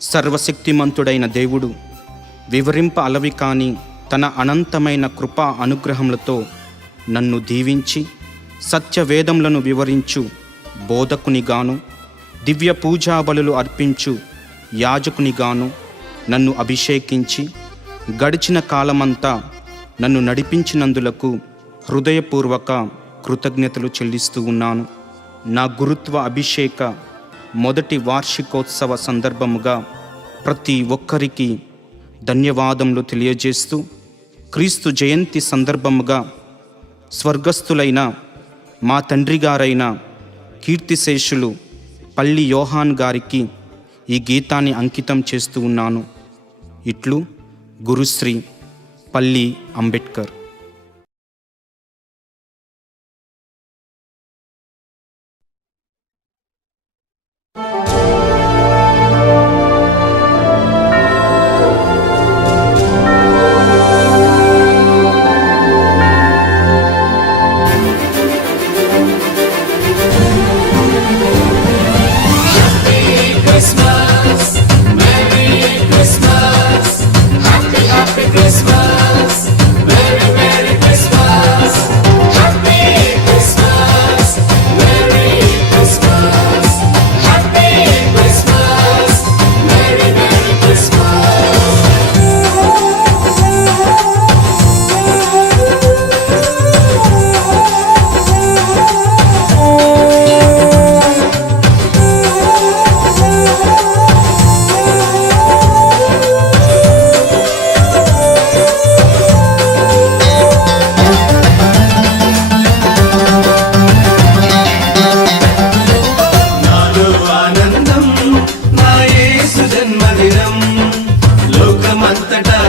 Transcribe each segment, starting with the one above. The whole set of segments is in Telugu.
సర్వశక్తిమంతుడైన దేవుడు వివరింప అలవి కాని తన అనంతమైన కృపా అనుగ్రహములతో నన్ను దీవించి సత్యవేదములను వివరించు బోధకునిగాను, దివ్య పూజాబలులు అర్పించు యాజకునిగాను నన్ను అభిషేకించి గడిచిన కాలమంతా నన్ను నడిపించినందులకు హృదయపూర్వక కృతజ్ఞతలు చెల్లిస్తూ ఉన్నాను. నా గురుత్వ అభిషేక మొదటి వార్షికోత్సవ సందర్భముగా ప్రతి ఒక్కరికి ధన్యవాదములు తెలియజేస్తూ, క్రీస్తు జయంతి సందర్భముగా స్వర్గస్థులైన మా తండ్రి గారైన కీర్తిశేషులు పల్లి యోహాన్ గారికి ఈ గీతాన్ని అంకితం చేస్తూ ఉన్నాను. ఇట్లు గురుశ్రీ పల్లి అంబేద్కర్.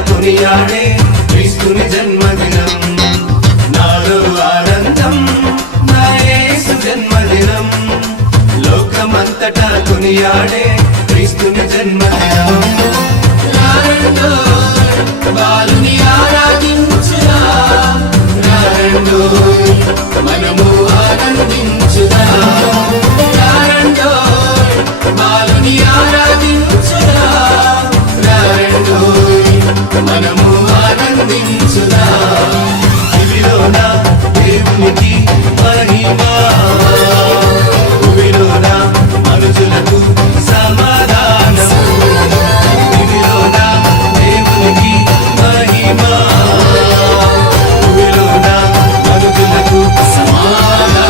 కొనియాడే క్రీస్తుని జన్మదినం, నాలో ఆనందం నా యేసు జన్మదినం. లోకమంతటా కొనియాడే క్రీస్తుని జన్మదినం. రారండో బాలుని ఆరాధించుదా, రారండో మనము ఆనందించుదా. రారండో బాలుని ఆరాధించుదా, రారండో మనము ఆనందించుదా. ఇవిలోన దేవునికి మహిమా, ఇవిలోన మనుషులకు సమాధానము. ఇవిలోన దేవునికి మహిమా, ఇవిలోన మనుషులకు సమాధానము.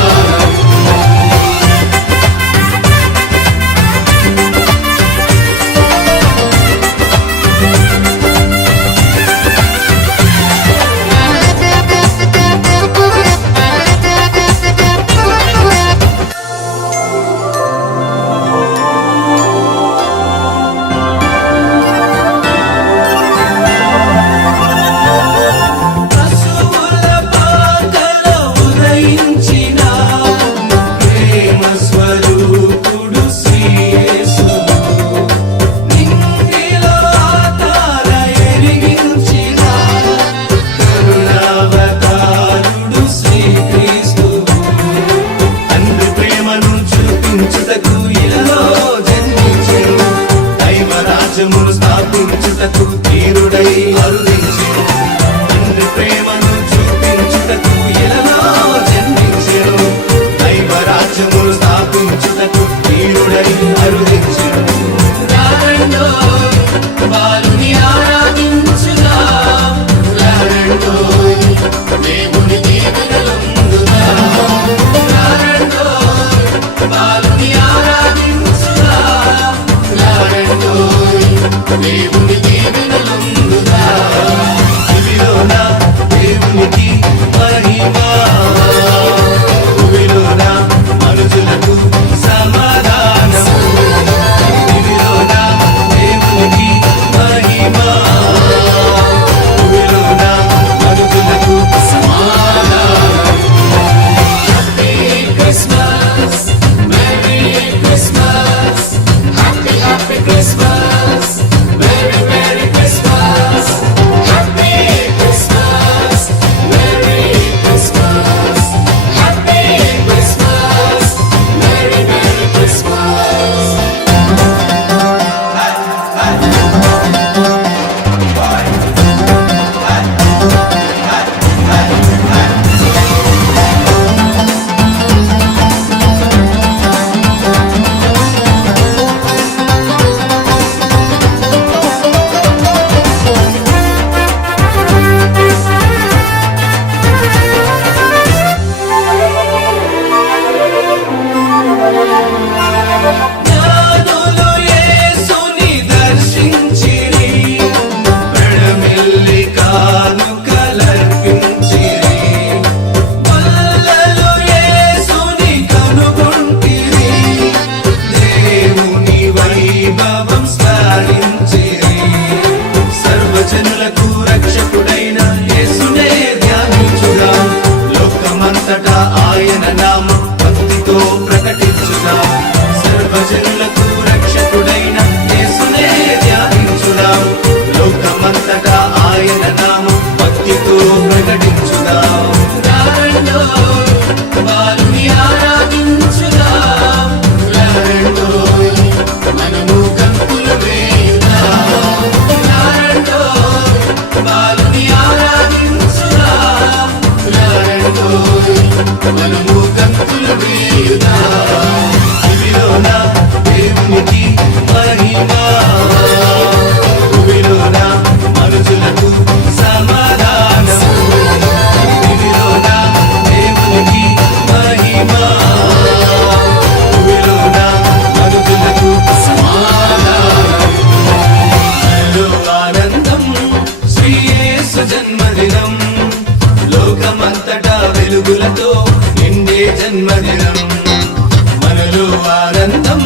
స్థాపించుటకు తీరుడై అరుదించెను, తండ్రి ప్రేమను చూపించుటకు ఇలలో జన్మించెను. దైవ రాజ్యమును స్థాపించుటకు తీరుడై అరుదించెను. రారండో బాలుని ఆరాధించుదా, రారండో దేవుని దీవెనలొందుదా. రారండో బాలుని ఆరాధించుదా, రారండో దేవుని దీవెనలొందుదా. ఇవిలోన దేవునికి మహిమా, ఇవిలోన మనుషులకు సమాధానము. ఇవిలోన దేవునికి మహిమా, ఇవిలోన మనుషులకు సమాధానము. Happy Christmas, merry Christmas, happy happy Christmas, merry merry Christmas, happy Christmas, merry Christmas, happy Christmas, merry merry Christmas. పాపం స్మరించిరి. సర్వజనులకు రక్షకుడైన యేసునే ధ్యానించుదాం. లోకమంతటా ఆయన నామం భక్తితో ప్రకటించుదాం. సర్వజనులకు రక్షకుడైన యేసునే ధ్యానించుదాం. లోకమంతటా ఆయన నామం భక్తితో ప్రకటించుదాం. రారండో బాలుని ఆరాధించుదాం. రారండో మనము గంతులు వేయుదాం. రారండో బాలుని ఆరాధించుదాం. రారండో మనము గంతులు వేయుదాం. భూమిలోన దేవునికి మహిమ, భూమిలోన మనుషులకు సమాధానం. భూమిలోన దేవునికి మహిమ, భూమిలోన మనుషులకు సమాధానం. మనలో ఆనందం శ్రీ యేసు జన్మదినం. లోకమంతటా వెలుగులతో నిండే జన్మదినం. మనలో ఆనందం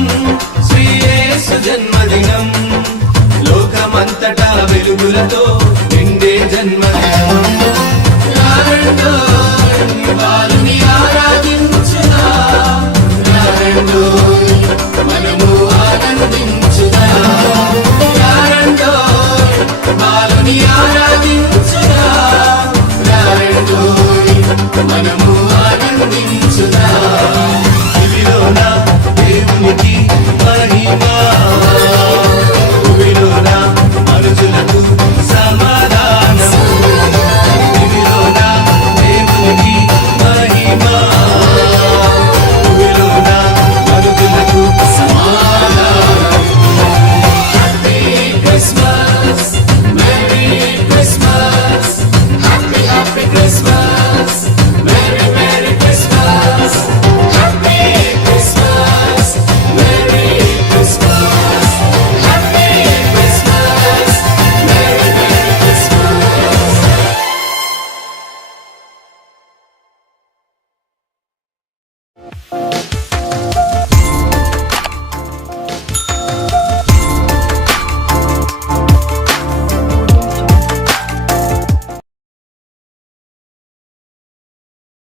శ్రీ యేసు జన్మదినం. లోకమంతటా వెలుగులతో నిండే జన్మదినం. రారండో బాలుని ఆరాధించుదాం. రారండో మనము ఆనందించుదాం.